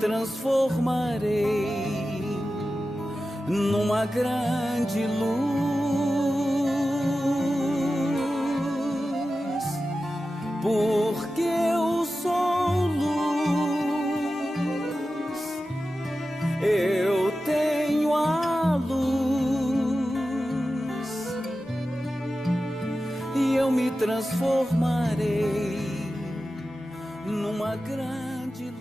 transformarei numa grande luz, porque eu sou luz, eu tenho a luz, e eu me transformarei numa grande luz.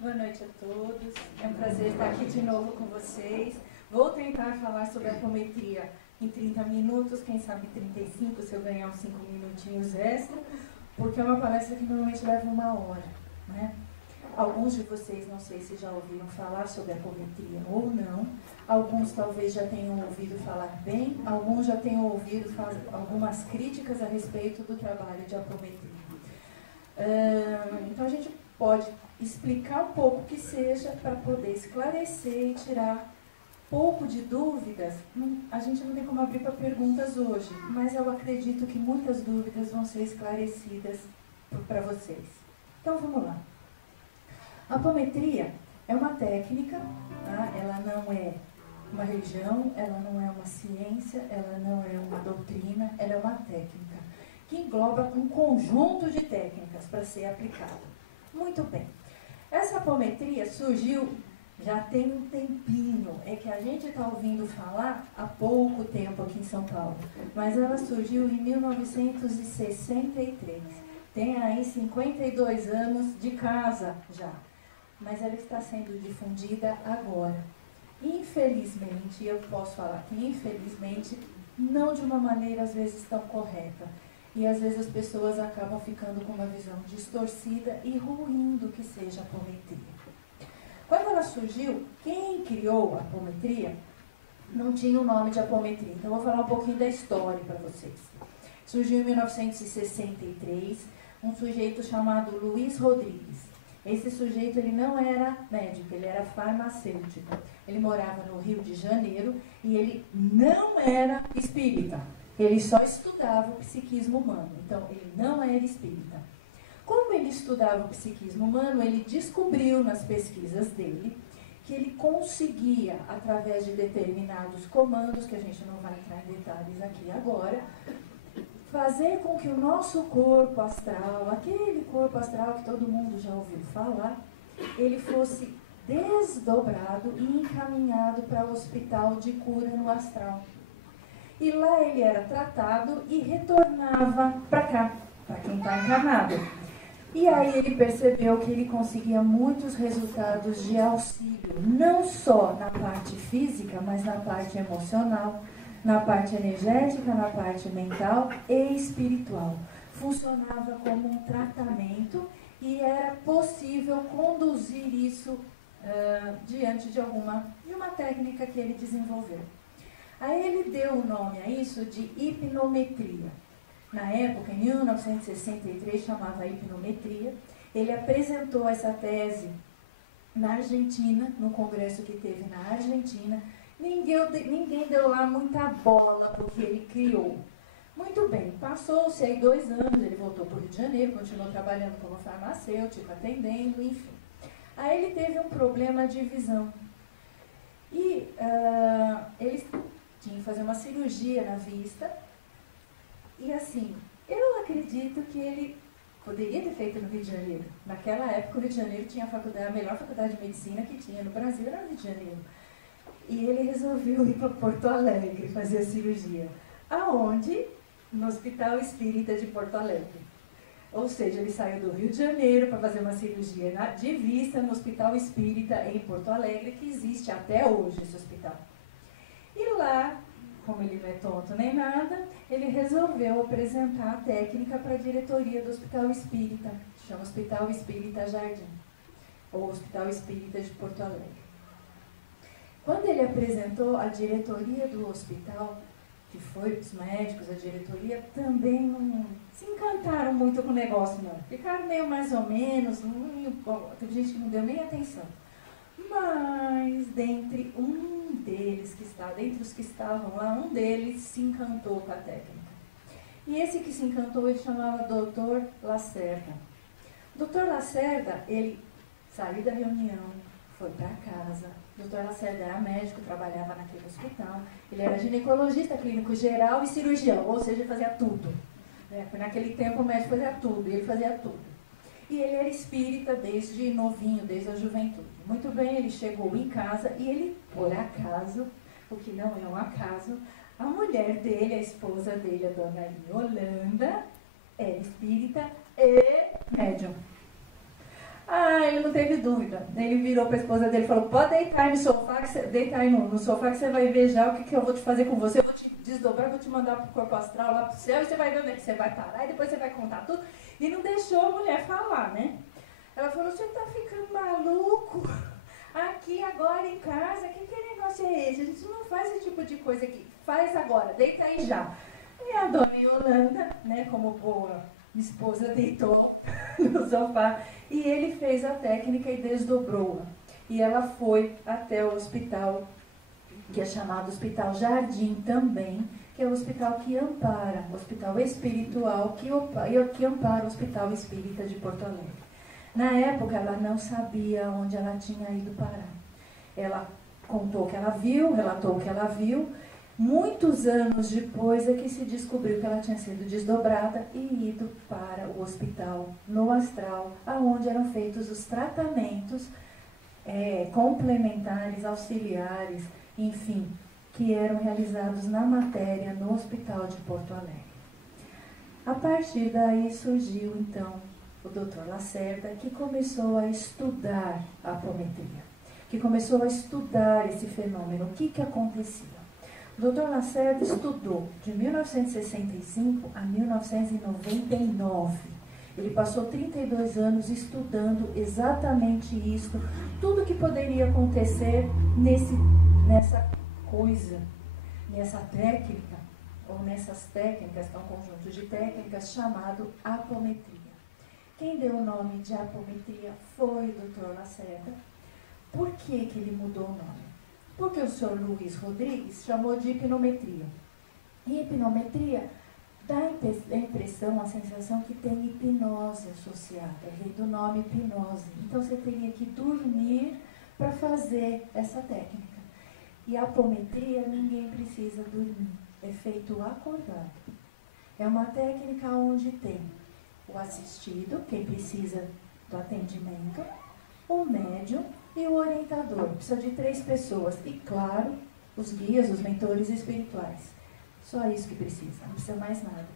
Boa noite a todos, é um prazer estar aqui de novo com vocês. Vou tentar falar sobre apometria em 30 minutos, quem sabe 35, se eu ganhar uns 5 minutinhos extra, porque é uma palestra que normalmente leva 1 hora, né? Alguns de vocês, não sei se já ouviram falar sobre apometria ou não, alguns talvez já tenham ouvido falar bem, alguns já tenham ouvido algumas críticas a respeito do trabalho de apometria. Então a gente pode explicar um pouco que seja para poder esclarecer e tirar pouco de dúvidas. A gente não tem como abrir para perguntas hoje, mas eu acredito que muitas dúvidas vão ser esclarecidas para vocês. Então vamos lá. A apometria é uma técnica, tá? Ela não é uma religião, ela não é uma ciência, ela não é uma doutrina, ela é uma técnica que engloba um conjunto de técnicas para ser aplicada. Muito bem. Essa apometria surgiu já tem um tempinho, é que a gente está ouvindo falar há pouco tempo aqui em São Paulo, mas ela surgiu em 1963. Tem aí 52 anos de casa já, mas ela está sendo difundida agora. Infelizmente, eu posso falar que infelizmente, não de uma maneira às vezes tão correta. E às vezes as pessoas acabam ficando com uma visão distorcida e ruim do que seja a apometria. Quando ela surgiu, quem criou a apometria não tinha o nome de apometria. Então eu vou falar um pouquinho da história para vocês. Surgiu em 1963 um sujeito chamado Luiz Rodrigues. Esse sujeito ele não era médico, ele era farmacêutico. Ele morava no Rio de Janeiro e ele não era espírita. Ele só estudava o psiquismo humano, então ele não era espírita. Como ele estudava o psiquismo humano, ele descobriu nas pesquisas dele que ele conseguia, através de determinados comandos, que a gente não vai entrar em detalhes aqui agora, fazer com que o nosso corpo astral, aquele corpo astral que todo mundo já ouviu falar, ele fosse desdobrado e encaminhado para o hospital de cura no astral. E lá ele era tratado e retornava para cá, para quem está encarnado. E aí ele percebeu que ele conseguia muitos resultados de auxílio, não só na parte física, mas na parte emocional, na parte energética, na parte mental e espiritual. Funcionava como um tratamento e era possível conduzir isso diante de uma técnica que ele desenvolveu. Aí ele deu o nome a isso de hipnometria. Na época, em 1963, chamava hipnometria. Ele apresentou essa tese na Argentina, no congresso que teve na Argentina. Ninguém deu lá muita bola para o que ele criou. Muito bem, passou-se aí 2 anos, ele voltou para o Rio de Janeiro, continuou trabalhando como farmacêutico, atendendo, enfim. Aí ele teve um problema de visão. E ele tinha que fazer uma cirurgia na vista. E assim, eu acredito que ele poderia ter feito no Rio de Janeiro. Naquela época, o Rio de Janeiro tinha a melhor faculdade de medicina que tinha no Brasil, era no Rio de Janeiro. E ele resolveu ir para Porto Alegre fazer a cirurgia. Aonde? No Hospital Espírita de Porto Alegre. Ou seja, ele saiu do Rio de Janeiro para fazer uma cirurgia de vista no Hospital Espírita em Porto Alegre, que existe até hoje esse hospital. E lá, como ele não é tonto nem nada, ele resolveu apresentar a técnica para a diretoria do Hospital Espírita, que chama Hospital Espírita Jardim, ou Hospital Espírita de Porto Alegre. Quando ele apresentou, a diretoria do hospital, que foi os médicos, a diretoria, também não se encantaram muito com o negócio, não. Ficaram meio mais ou menos, teve gente que não deu nem atenção. Mas, dentre os que estavam lá, um deles se encantou com a técnica. E esse que se encantou, ele chamava Dr. Lacerda. Dr. Lacerda, ele saiu da reunião, foi para casa. O doutor Lacerda era médico, trabalhava naquele hospital. Ele era ginecologista, clínico geral e cirurgião, ou seja, fazia tudo. Naquele tempo o médico fazia tudo, e ele fazia tudo. E ele era espírita desde novinho, desde a juventude. Muito bem, ele chegou em casa e ele, por acaso, o que não é um acaso, a mulher dele, a esposa dele, a dona Yolanda, era espírita e médium. Ele não teve dúvida. Ele virou para a esposa dele e falou: pode deitar aí no sofá, no sofá que você vai ver já o que eu vou te fazer com você. Eu vou te desdobrar, vou te mandar para o corpo astral, lá para o céu, e você vai ver onde é que você vai parar, e depois você vai contar tudo. E não deixou a mulher falar, né? Ela falou: você está ficando maluco? Aqui agora em casa, que negócio é esse? A gente não faz esse tipo de coisa aqui. Faz agora, deita aí já. E a dona Yolanda, né, como boa esposa, deitou no sofá e ele fez a técnica e desdobrou-a. E ela foi até o hospital, que é chamado Hospital Jardim também, que é o hospital que ampara, o hospital espiritual que ampara o Hospital Espírita de Porto Alegre. Na época, ela não sabia onde ela tinha ido parar. Ela contou o que ela viu, relatou o que ela viu. Muitos anos depois é que se descobriu que ela tinha sido desdobrada e ido para o hospital no astral, aonde eram feitos os tratamentos complementares, auxiliares, enfim, que eram realizados na matéria no Hospital de Porto Alegre. A partir daí surgiu, então, o Dr. Lacerda, que começou a estudar a apometria, que começou a estudar esse fenômeno, o que acontecia. O Dr. Lacerda estudou de 1965 a 1999. Ele passou 32 anos estudando exatamente isso, tudo que poderia acontecer nessa coisa, nessa técnica, ou nessas técnicas, que é um conjunto de técnicas chamado apometria. Quem deu o nome de apometria foi o Dr. Lacerda. Por que ele mudou o nome? Porque o senhor Luiz Rodrigues chamou de hipnometria. E hipnometria dá a impressão, a sensação que tem hipnose associada, vem do nome hipnose. Então você teria que dormir para fazer essa técnica. E a apometria ninguém precisa dormir, é feito acordado. É uma técnica onde tem o assistido, quem precisa do atendimento, o médium e o orientador. Precisa de 3 pessoas. E, claro, os guias, os mentores espirituais. Só isso que precisa, não precisa mais nada.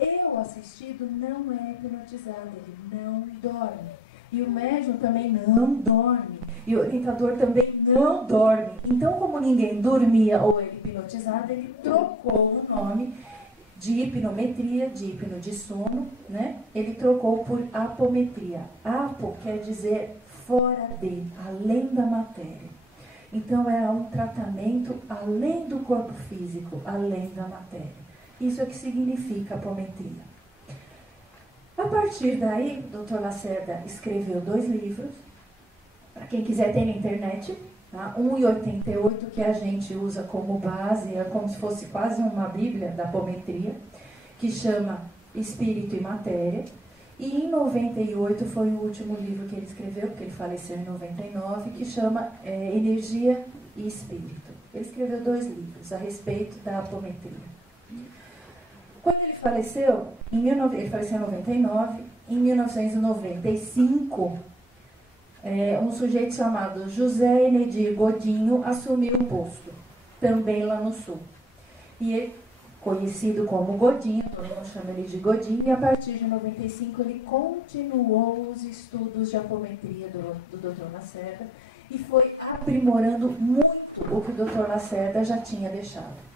E o assistido não é hipnotizado, ele não dorme. E o médium também não dorme. E o orientador também não dorme. Então, como ninguém dormia ou era hipnotizado, ele trocou o nome de hipnometria, de hipno de sono, né? Ele trocou por apometria. Apo quer dizer fora de, além da matéria. Então, era um tratamento além do corpo físico, além da matéria. Isso é que significa apometria. A partir daí, o Dr. Lacerda escreveu 2 livros, para quem quiser ter na internet, tá? 1,88, que a gente usa como base, é como se fosse quase uma bíblia da apometria, que chama Espírito e Matéria. E em 98 foi o último livro que ele escreveu, porque ele faleceu em 99, que chama Energia e Espírito. Ele escreveu 2 livros a respeito da apometria. Quando ele faleceu, ele faleceu em 99, em 1995, um sujeito chamado José Enedir Godinho assumiu o posto, também lá no Sul. E ele, conhecido como Godinho, todo mundo chama ele de Godinho, e a partir de 95 ele continuou os estudos de apometria do Dr. Lacerda e foi aprimorando muito o que o Dr. Lacerda já tinha deixado.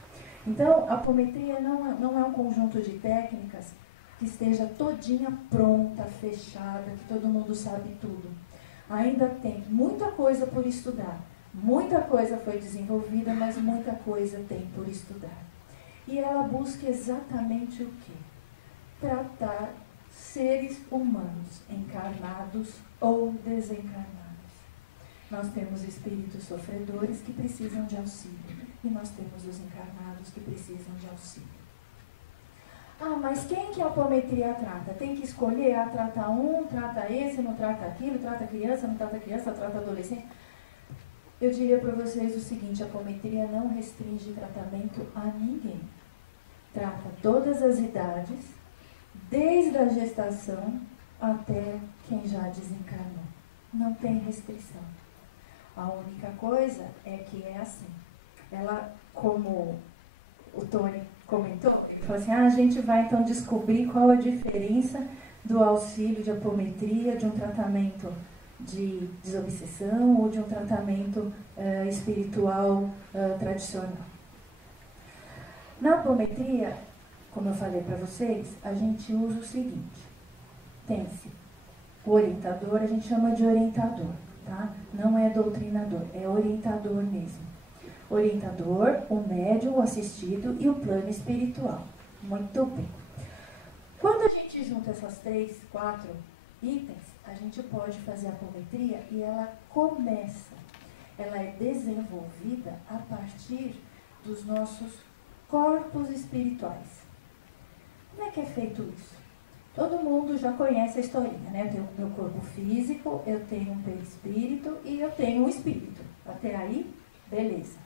Então, a apometria não é um conjunto de técnicas que esteja todinha pronta, fechada, que todo mundo sabe tudo. Ainda tem muita coisa por estudar, muita coisa foi desenvolvida, mas muita coisa tem por estudar. E ela busca exatamente o quê? Tratar seres humanos, encarnados ou desencarnados. Nós temos espíritos sofredores que precisam de auxílio, e nós temos os encarnados que precisam de auxílio. Ah, mas quem que a apometria trata? Tem que escolher, trata um, trata esse, não trata aquilo, trata criança, não trata criança, trata adolescente. Eu diria para vocês o seguinte, a apometria não restringe tratamento a ninguém. Trata todas as idades, desde a gestação até quem já desencarnou. Não tem restrição. A única coisa é que é assim. Ela, como o Tony comentou, ele falou assim, a gente vai então descobrir qual a diferença do auxílio de apometria, de um tratamento de desobsessão ou de um tratamento espiritual tradicional. Na apometria, como eu falei para vocês, a gente usa o seguinte, tem-se o orientador, a gente chama de orientador, tá? Não é doutrinador, é orientador mesmo. Orientador, o médium, o assistido e o plano espiritual. Muito bem. Quando a gente junta essas 3, 4 itens, a gente pode fazer a apometria e ela começa. Ela é desenvolvida a partir dos nossos corpos espirituais. Como é que é feito isso? Todo mundo já conhece a historinha, né? Eu tenho o meu corpo físico, eu tenho um perispírito e eu tenho um espírito. Até aí, beleza.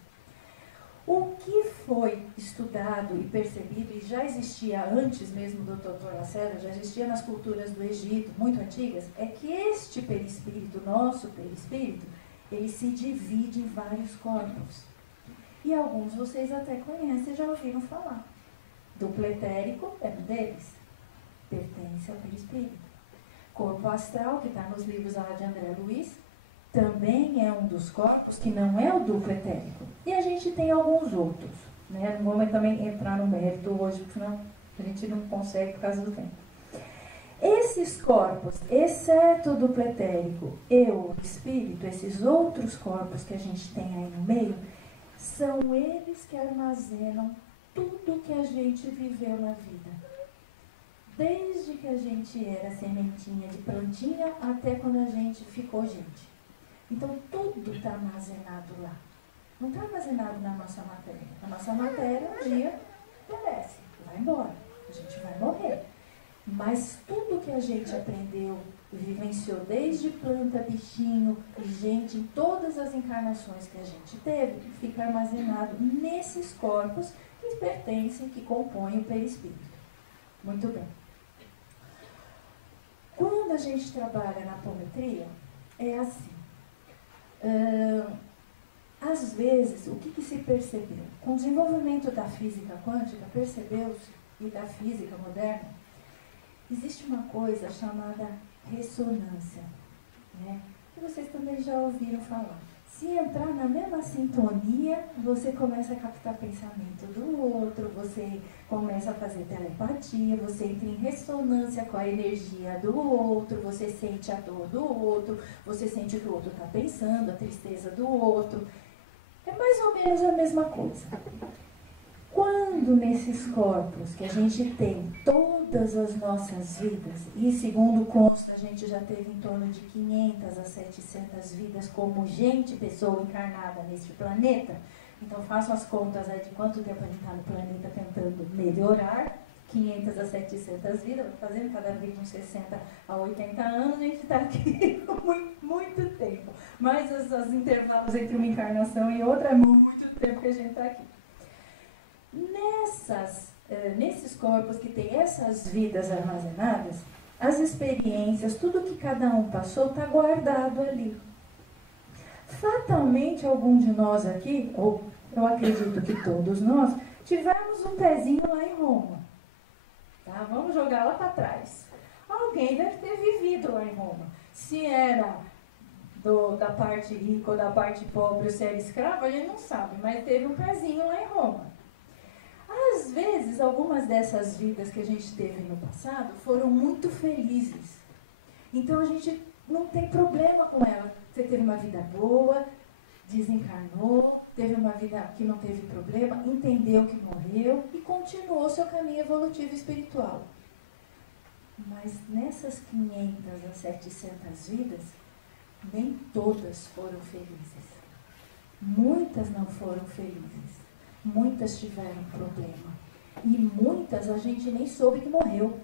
O que foi estudado e percebido, e já existia antes mesmo do Dr. Lacerda, já existia nas culturas do Egito, muito antigas, é que este perispírito, nosso perispírito, ele se divide em vários corpos. E alguns vocês até conhecem, já ouviram falar. Duplo etérico é um deles, pertence ao perispírito. Corpo astral, que está nos livros lá de André Luiz, também é um dos corpos que não é o duplo etérico. E a gente tem alguns outros, né? Não vamos também entrar no mérito hoje, porque senão a gente não consegue por causa do tempo. Esses corpos, exceto o duplo etérico e o espírito, esses outros corpos que a gente tem aí no meio, são eles que armazenam tudo que a gente viveu na vida. Desde que a gente era sementinha de plantinha até quando a gente ficou gente. Então, tudo está armazenado lá. Não está armazenado na nossa matéria. A nossa matéria, um dia, perece, vai embora. A gente vai morrer. Mas tudo que a gente aprendeu e vivenciou, desde planta, bichinho e gente, em todas as encarnações que a gente teve, fica armazenado nesses corpos que pertencem, que compõem o perispírito. Muito bem. Quando a gente trabalha na apometria, é assim. Às vezes, o que se percebeu? Com o desenvolvimento da física quântica, percebeu-se, e da física moderna, existe uma coisa chamada ressonância, né? Que vocês também já ouviram falar. Se entrar na mesma sintonia, você começa a captar pensamento do outro, você começa a fazer telepatia, você entra em ressonância com a energia do outro, você sente a dor do outro, você sente o que o outro está pensando, a tristeza do outro. É mais ou menos a mesma coisa. Quando nesses corpos que a gente tem todas as nossas vidas, e segundo consta, a gente já teve em torno de 500 a 700 vidas como gente, pessoa encarnada neste planeta, então façam as contas aí de quanto tempo a gente está no planeta tentando melhorar, 500 a 700 vidas, fazendo cada vez uns 60 a 80 anos, a gente está aqui muito tempo. Mas os intervalos entre uma encarnação e outra é muito tempo que a gente está aqui. Nesses corpos que tem essas vidas armazenadas, as experiências, tudo que cada um passou está guardado ali. Fatalmente, algum de nós aqui, ou eu acredito que todos nós, tivemos um pezinho lá em Roma. Tá? Vamos jogar lá para trás. Alguém deve ter vivido lá em Roma. Se era da parte rica ou da parte pobre, ou se era escravo, a gente não sabe, mas teve um pezinho lá em Roma. Às vezes, algumas dessas vidas que a gente teve no passado foram muito felizes. Então, a gente não tem problema com ela. Você teve uma vida boa, desencarnou, teve uma vida que não teve problema, entendeu que morreu e continuou seu caminho evolutivo espiritual. Mas nessas 500 a 700 vidas, nem todas foram felizes. Muitas não foram felizes. Muitas tiveram problema. E muitas a gente nem soube que morreu.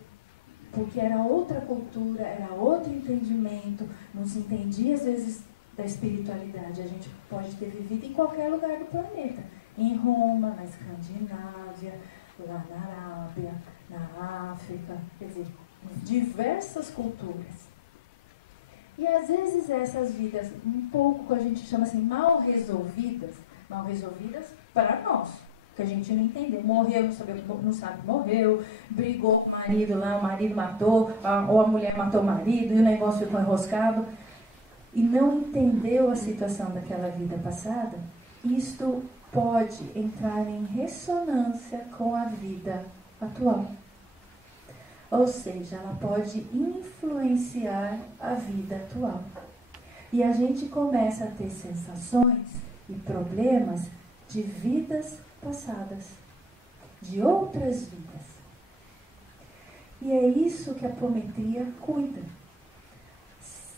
Porque era outra cultura, era outro entendimento, não se entendia às vezes da espiritualidade. A gente pode ter vivido em qualquer lugar do planeta. Em Roma, na Escandinávia, lá na Arábia, na África, quer dizer, diversas culturas. E às vezes essas vidas, um pouco que a gente chama assim, mal resolvidas para nós, que a gente não entendeu. Morreu, não sabe que morreu, brigou com o marido lá, o marido matou, ou a mulher matou o marido, e o negócio ficou enroscado, e não entendeu a situação daquela vida passada. Isto pode entrar em ressonância com a vida atual. Ou seja, ela pode influenciar a vida atual. E a gente começa a ter sensações e problemas de vidas passadas, de outras vidas. E é isso que a apometria cuida.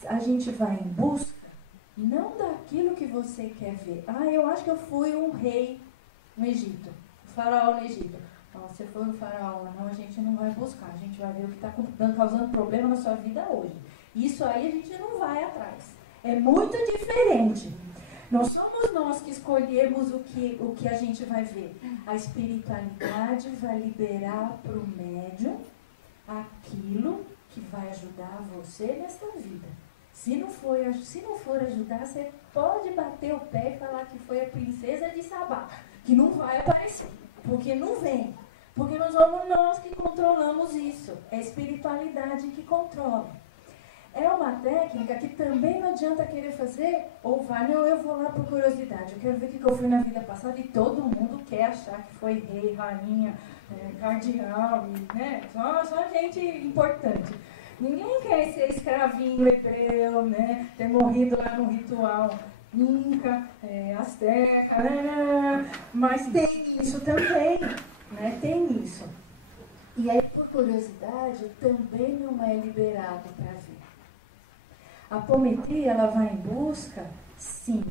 A gente vai em busca, não daquilo que você quer ver. Eu acho que eu fui um rei no Egito, um faraó no Egito. Você foi um faraó, não, a gente não vai buscar, a gente vai ver o que está causando problema na sua vida hoje. Isso aí a gente não vai atrás. É muito diferente. Não somos nós que escolhemos o que a gente vai ver. A espiritualidade vai liberar para o médium aquilo que vai ajudar você nesta vida. Se não for ajudar, você pode bater o pé e falar que foi a princesa de Sabá, que não vai aparecer, porque não vem. Porque nós somos nós que controlamos isso. É a espiritualidade que controla. É uma técnica que também não adianta querer fazer, ou vai, não, eu vou lá por curiosidade, eu quero ver o que eu fui na vida passada, e todo mundo quer achar que foi rei, rainha, cardeal, né? Só gente importante. Ninguém quer ser escravinho hebreu, né? Ter morrido lá no ritual inca, asteca, né? Mas tem isso também, né? Tem isso. E aí, por curiosidade, também não é liberado para ver. A apometria, ela vai em busca, sim,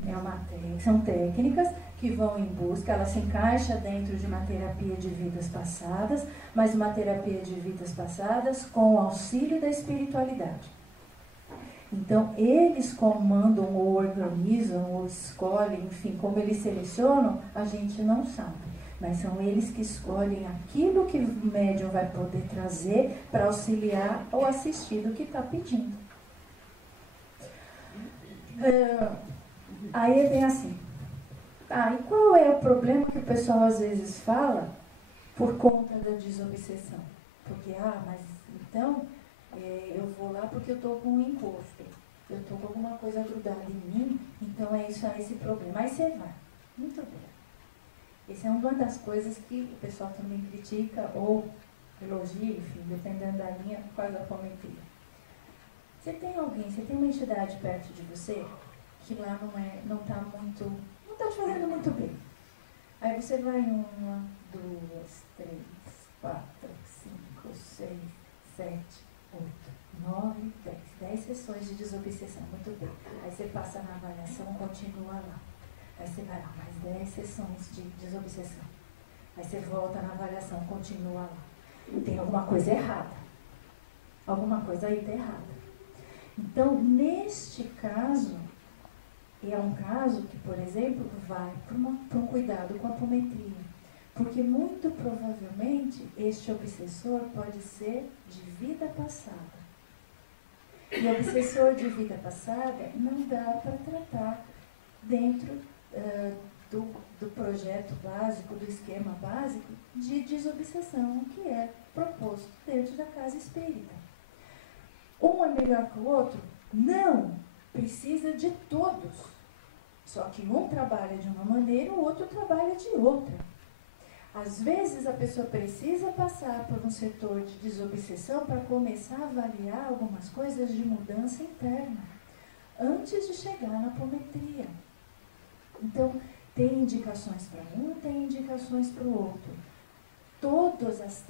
são técnicas que vão em busca, ela se encaixa dentro de uma terapia de vidas passadas, mas uma terapia de vidas passadas com o auxílio da espiritualidade. Então, eles comandam ou organizam ou escolhem, enfim, como eles selecionam, a gente não sabe. Mas são eles que escolhem aquilo que o médium vai poder trazer para auxiliar o assistido que está pedindo. Aí vem assim. E qual é o problema que o pessoal às vezes fala por conta da desobsessão? Porque, mas então, eu vou lá porque eu estou com um encosto. Eu estou com alguma coisa grudada em mim, então é isso, esse problema. Aí você vai. Muito bem. Essa é uma das coisas que o pessoal também critica ou elogia, enfim, dependendo da linha, por causa da apometria. Você tem uma entidade perto de você que lá não está te fazendo muito bem. Aí você vai em 1, 2, 3, 4, 5, 6, 7, 8, 9, 10. 10 sessões de desobsessão, muito bem. Aí você passa na avaliação, continua lá. Aí você vai lá, mais 10 sessões de desobsessão. Aí você volta na avaliação, continua lá. Tem alguma coisa errada. Alguma coisa aí está errada. Então, neste caso, é um caso que, por exemplo, vai para um cuidado com a apometria. Porque, muito provavelmente, este obsessor pode ser de vida passada. E obsessor de vida passada não dá para tratar dentro do projeto básico, do esquema básico de desobsessão que é proposto dentro da casa espírita. Um é melhor que o outro? Não! Precisa de todos. Só que um trabalha de uma maneira, o outro trabalha de outra. Às vezes a pessoa precisa passar por um setor de desobsessão para começar a avaliar algumas coisas de mudança interna, antes de chegar na apometria. Então, tem indicações para um, tem indicações para o outro. Todas as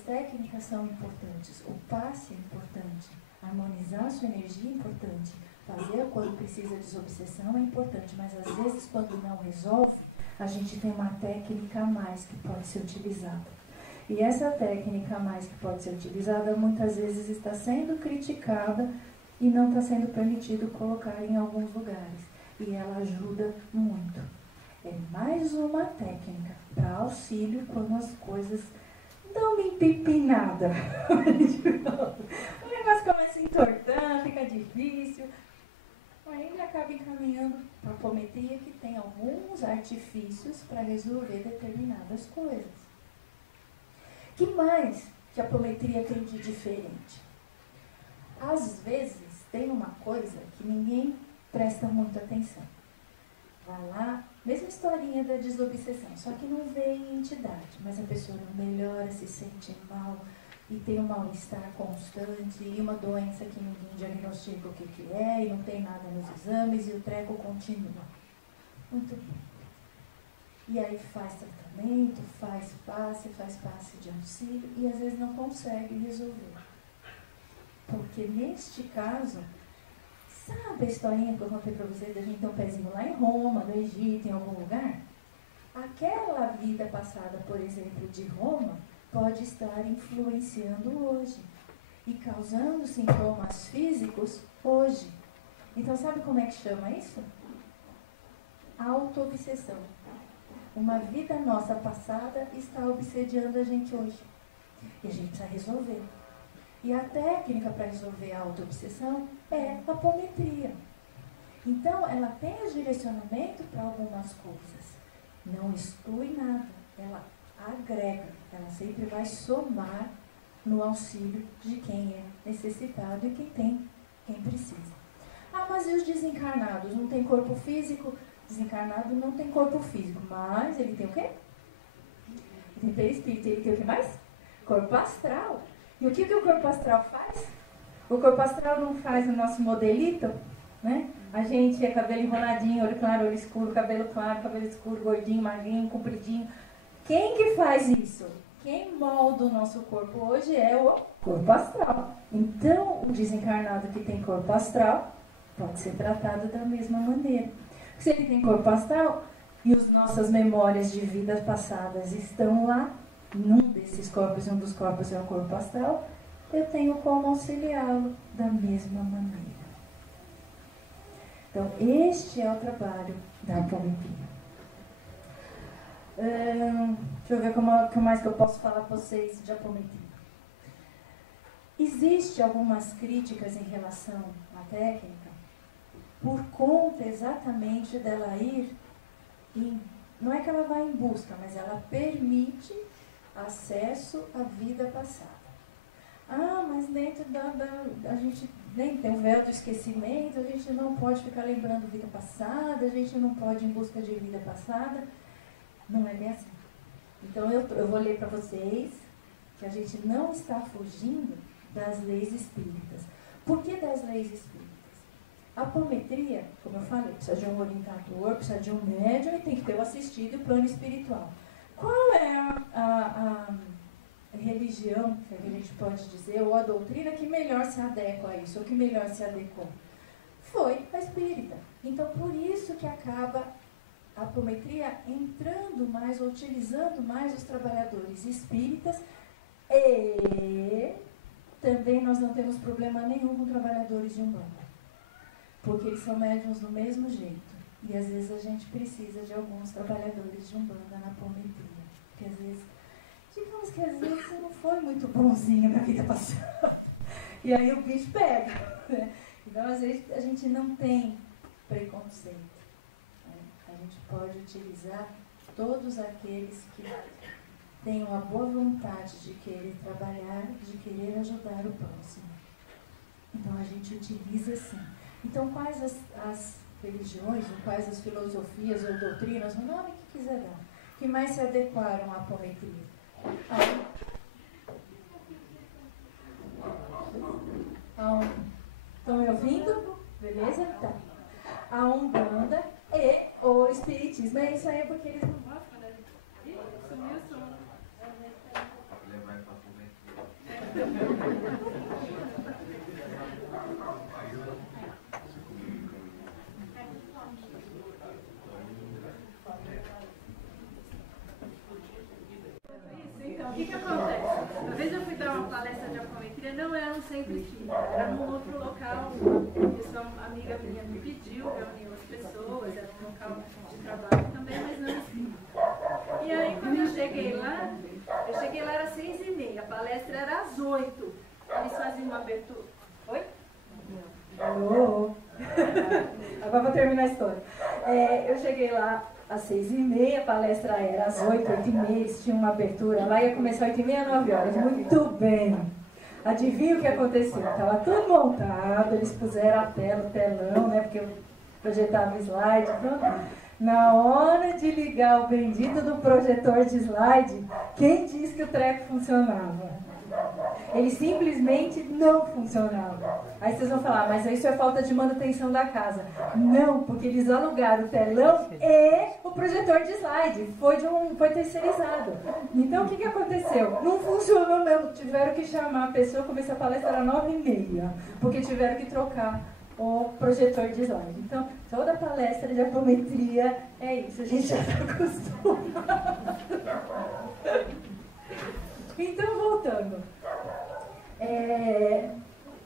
técnicas são importantes. O passe é importante. Harmonizar a sua energia é importante. Fazer quando precisa de desobsessão é importante. Mas, às vezes, quando não resolve, a gente tem uma técnica a mais que pode ser utilizada. E essa técnica mais que pode ser utilizada, muitas vezes está sendo criticada e não está sendo permitido colocar em alguns lugares. E ela ajuda muito. É mais uma técnica para auxílio quando as coisas dão uma empipinada. O negócio começa a entortar, fica difícil. Aí ele acaba encaminhando para a apometria, que tem alguns artifícios para resolver determinadas coisas. O que mais que a apometria tem de diferente? Às vezes tem uma coisa que ninguém presta muita atenção. Vai lá, mesma historinha da desobsessão, só que não vê em entidade, mas a pessoa não melhora, se sente mal e tem um mal-estar constante e uma doença que ninguém diagnostica o que é e não tem nada nos exames e o treco continua. Muito bem. E aí faz tratamento, faz passe de auxílio e às vezes não consegue resolver. Porque neste caso, sabe a historinha que eu contei para vocês, da gente ter um pezinho lá em Roma, no Egito, em algum lugar? Aquela vida passada, por exemplo, de Roma, pode estar influenciando hoje e causando sintomas físicos hoje. Então, sabe como é que chama isso? Auto-obsessão. Uma vida nossa passada está obsediando a gente hoje. E a gente precisa resolver. E a técnica para resolver a auto-obsessão é a apometria. Então, ela tem o direcionamento para algumas coisas. Não exclui nada. Ela agrega. Ela sempre vai somar no auxílio de quem é necessitado e quem precisa. Ah, mas e os desencarnados? Não tem corpo físico? Desencarnado não tem corpo físico, mas ele tem o quê? Ele tem perispírito. Ele tem o que mais? Corpo astral. E o que o corpo astral faz? O corpo astral não faz o nosso modelito, né? A gente é cabelo enroladinho, olho claro, olho escuro, cabelo claro, cabelo escuro, gordinho, magrinho, compridinho. Quem que faz isso? Quem molda o nosso corpo hoje é o corpo astral. Então, o desencarnado que tem corpo astral pode ser tratado da mesma maneira. Se ele tem corpo astral e as nossas memórias de vidas passadas estão lá, num desses corpos, um dos corpos é o corpo astral, eu tenho como auxiliá-lo da mesma maneira. Então, este é o trabalho da apometria. Deixa eu ver o que mais que eu posso falar para vocês de apometria. Existem algumas críticas em relação à técnica por conta exatamente dela ir não é que ela vai em busca, mas ela permite acesso à vida passada. Ah, mas dentro a gente nem tem o véu do esquecimento, a gente não pode ficar lembrando vida passada, a gente não pode ir em busca de vida passada. Não é bem assim. Então eu vou ler para vocês que a gente não está fugindo das leis espíritas. Por que das leis espíritas? A apometria, como eu falei, precisa de um orientador, precisa de um médium e tem que ter o assistido e o plano espiritual. Qual é a religião, que a gente pode dizer, ou a doutrina que melhor se adequa a isso, ou que melhor se adequou? Foi a espírita. Então, por isso que acaba a apometria entrando mais, ou utilizando mais os trabalhadores espíritas, e também nós não temos problema nenhum com trabalhadores de Umbanda, porque eles são médiuns do mesmo jeito. E às vezes a gente precisa de alguns trabalhadores de Umbanda na apometria. Porque às vezes, digamos que às vezes você não foi muito bonzinho na vida passada. E aí o bicho pega. Né? Então às vezes a gente não tem preconceito. Né? A gente pode utilizar todos aqueles que têm uma boa vontade de querer trabalhar, de querer ajudar o próximo. Então a gente utiliza assim. Então, quais as religiões, ou quais as filosofias ou doutrinas, o nome que quiser dar, que mais se adequaram à apometria? Estão me ouvindo? Beleza? Tá. A Umbanda e o Espiritismo. É isso aí, porque eles não gostam, né? Ih, sumiu o som. Então, o que acontece? Mas não era no centro espírita, era num outro local. Uma pessoa, amiga minha me pediu, reuniu as pessoas, era um local de trabalho também, mas não espírita. E aí quando eu cheguei lá era 6h30, a palestra era às 8. Eles faziam uma abertura. Oi? Alô? Agora vou terminar a história. Eu cheguei lá às 6h30, a palestra era às 8, 8h30, eles tinham uma abertura lá, ia começar às 8h30, 9h. Muito bem. Adivinha o que aconteceu? Estava tudo montado, eles puseram a tela, o telão, né? Porque eu projetava slide, pronto. Na hora de ligar o bendito do projetor de slide, quem disse que o treco funcionava? Ele simplesmente não funcionava. Aí vocês vão falar, mas isso é falta de manutenção da casa. Não, porque eles alugaram o telão e o projetor de slide. Foi terceirizado. Então o que aconteceu? Não funcionou não. Tiveram que chamar a pessoa, comecei a palestra era 9h30, porque tiveram que trocar o projetor de slide. Então, toda palestra de apometria é isso, a gente já está acostumado. Então, voltando.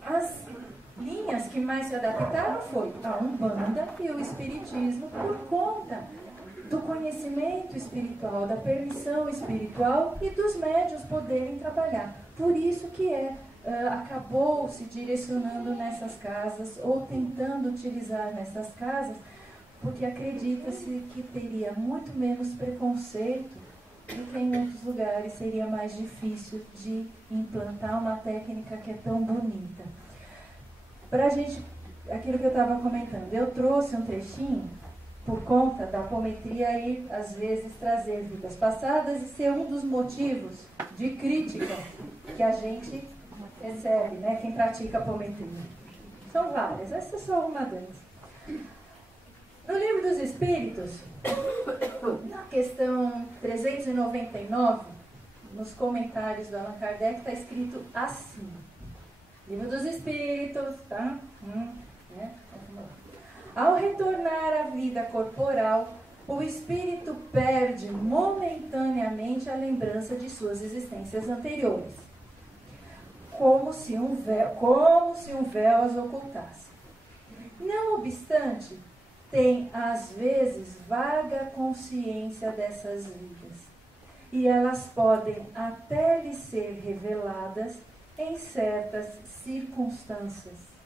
As linhas que mais se adaptaram foi a Umbanda e o Espiritismo por conta do conhecimento espiritual, da permissão espiritual e dos médiuns poderem trabalhar. Por isso que acabou se direcionando nessas casas ou tentando utilizar nessas casas, porque acredita-se que teria muito menos preconceito do que em outros lugares seria mais difícil de implantar uma técnica que é tão bonita. Para a gente, aquilo que eu estava comentando, eu trouxe um trechinho por conta da apometria e às vezes trazer vidas passadas e ser um dos motivos de crítica que a gente recebe, né, quem pratica apometria. São várias, essa é só uma delas. No Livro dos Espíritos, na questão 399, nos comentários do Allan Kardec, está escrito assim. Livro dos Espíritos, tá? Né? Ao retornar à vida corporal, o espírito perde momentaneamente a lembrança de suas existências anteriores, como se um véu as ocultasse. Não obstante, tem às vezes vaga consciência dessas vidas, e elas podem até lhe ser reveladas em certas circunstâncias.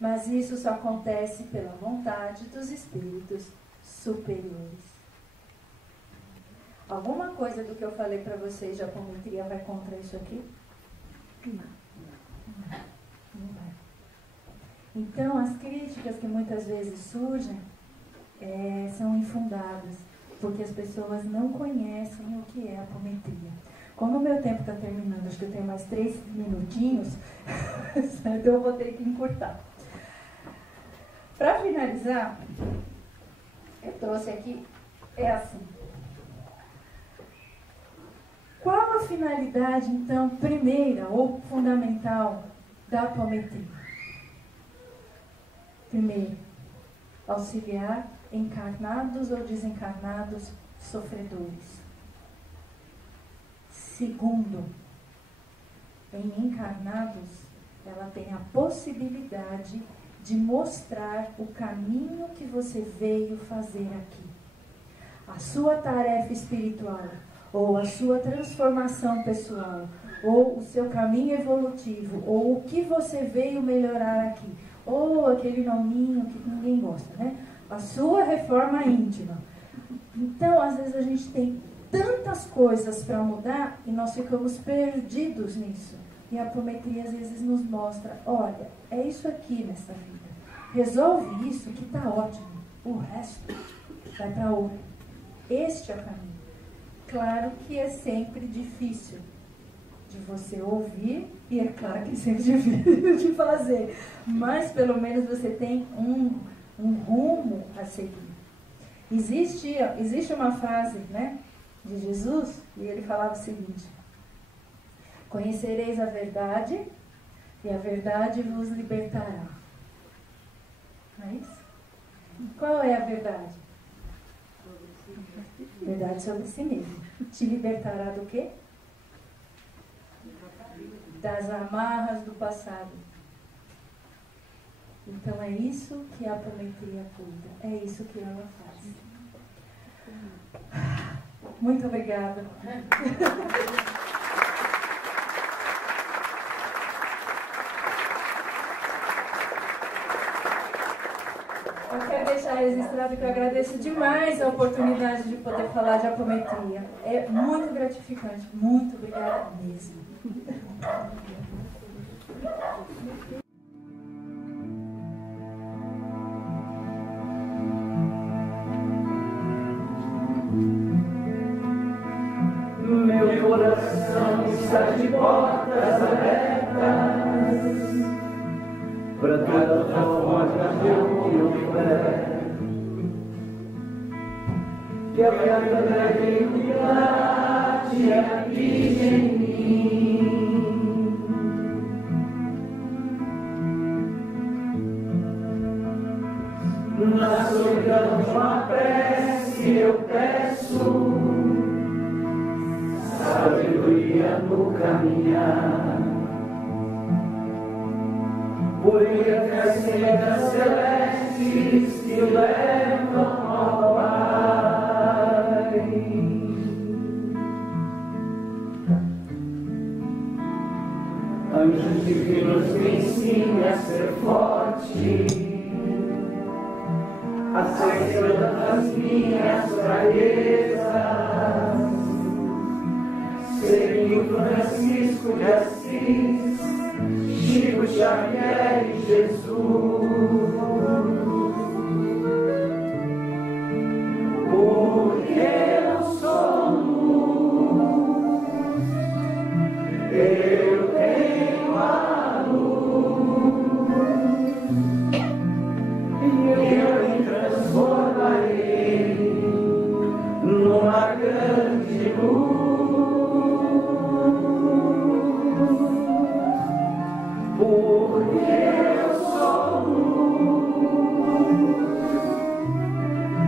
Mas isso só acontece pela vontade dos espíritos superiores. Alguma coisa do que eu falei para vocês de apometria vai contra isso aqui? Não vai. Então, as críticas que muitas vezes surgem são infundadas, porque as pessoas não conhecem o que é apometria. Como o meu tempo está terminando, acho que eu tenho mais 3 minutinhos, então eu vou ter que encurtar. Para finalizar, eu trouxe aqui, assim. Qual a finalidade, então, primeira ou fundamental da apometria? Primeiro, auxiliar encarnados ou desencarnados sofredores. Segundo, em encarnados, ela tem a possibilidade de mostrar o caminho que você veio fazer aqui. A sua tarefa espiritual, ou a sua transformação pessoal, ou o seu caminho evolutivo, ou o que você veio melhorar aqui, ou aquele nominho que ninguém gosta, né? A sua reforma íntima. Então, às vezes a gente tem tantas coisas para mudar e nós ficamos perdidos nisso. E a apometria às vezes nos mostra, olha, é isso aqui nessa vida. Resolve isso que está ótimo. O resto vai para outro. Este é o caminho. Claro que é sempre difícil de você ouvir e é claro que é sempre difícil de fazer. Mas pelo menos você tem um rumo a seguir. Existe uma frase, né, de Jesus, e ele falava o seguinte: conhecereis a verdade e a verdade vos libertará. Não é isso? Qual é a verdade? Verdade sobre si mesmo. Te libertará do quê? das amarras do passado. Então é isso que a Prometeia cuida, é isso que ela faz. Muito obrigada. Eu quero deixar registrado que eu agradeço demais a oportunidade de poder falar de Apometria. É muito gratificante. Muito obrigada mesmo. Meu coração está de portas abertas para toda forma que eu me ofereço. Que a verdadeira unidade habite em mim. Na solidão de uma prece eu peço sabedoria no caminhar, por as sendas celestes que levam ao Pai. Anjos divinos me ensinem a ser forte, aceitando as minhas fraquezas, seguindo Francisco de Assis, Chico Xavier e Jesus. Porque eu sou luz, eu tenho a luz, e eu me transformarei numa grande luz. Porque eu sou luz,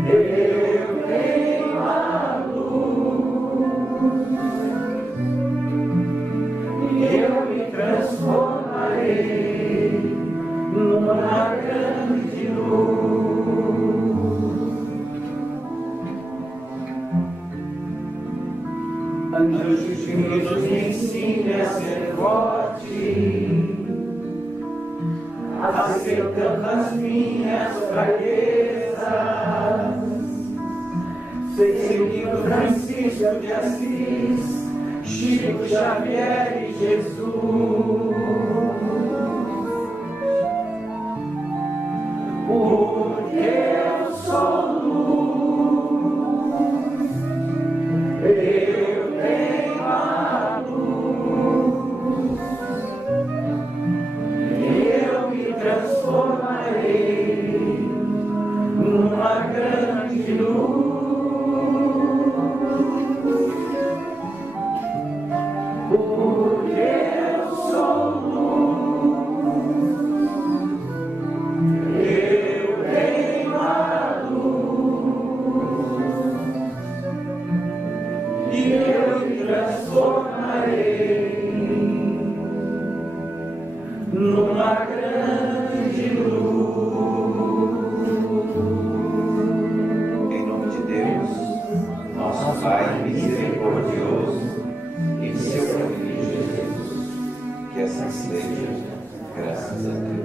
eu tenho a luz, e eu me transformarei numa grande luz. Anjos divinos me ensinem a ser forte, aceitando as minhas fraquezas, seguindo Francisco de Assis, Chico Xavier e Jesus. Porque eu sou luz, eu tenho a luz, transformarei numa grande luz. Porque eu sou luz, eu tenho a luz, e eu me transformarei numa grande luz. Em nome de Deus, nosso Pai misericordioso, e de seu Filho Jesus, que assim seja, graças a Deus.